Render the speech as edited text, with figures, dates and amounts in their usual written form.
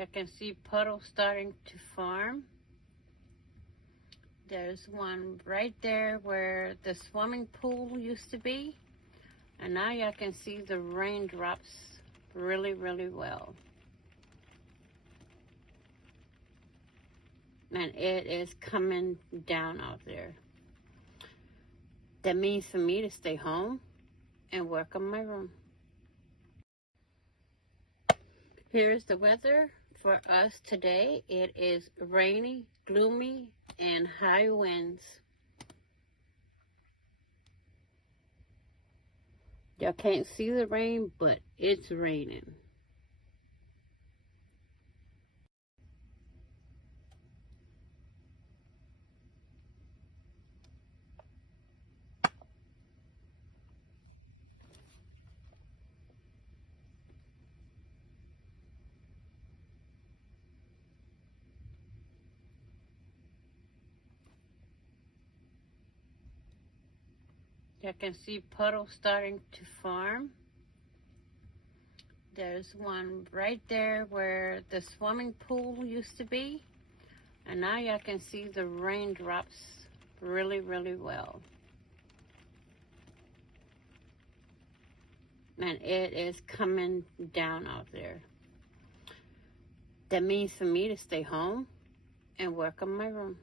You can see puddles starting to form. There's one right there where the swimming pool used to be. And now y'all can see the raindrops really, really well. And it is coming down out there. That means for me to stay home and work on my room. Here's the weather for us today. It is rainy, gloomy, and high winds. Y'all can't see the rain, but it's raining. You can see puddles starting to form. There's one right there where the swimming pool used to be. And now y'all can see the raindrops really, really well. And it is coming down out there. That means for me to stay home and work on my room.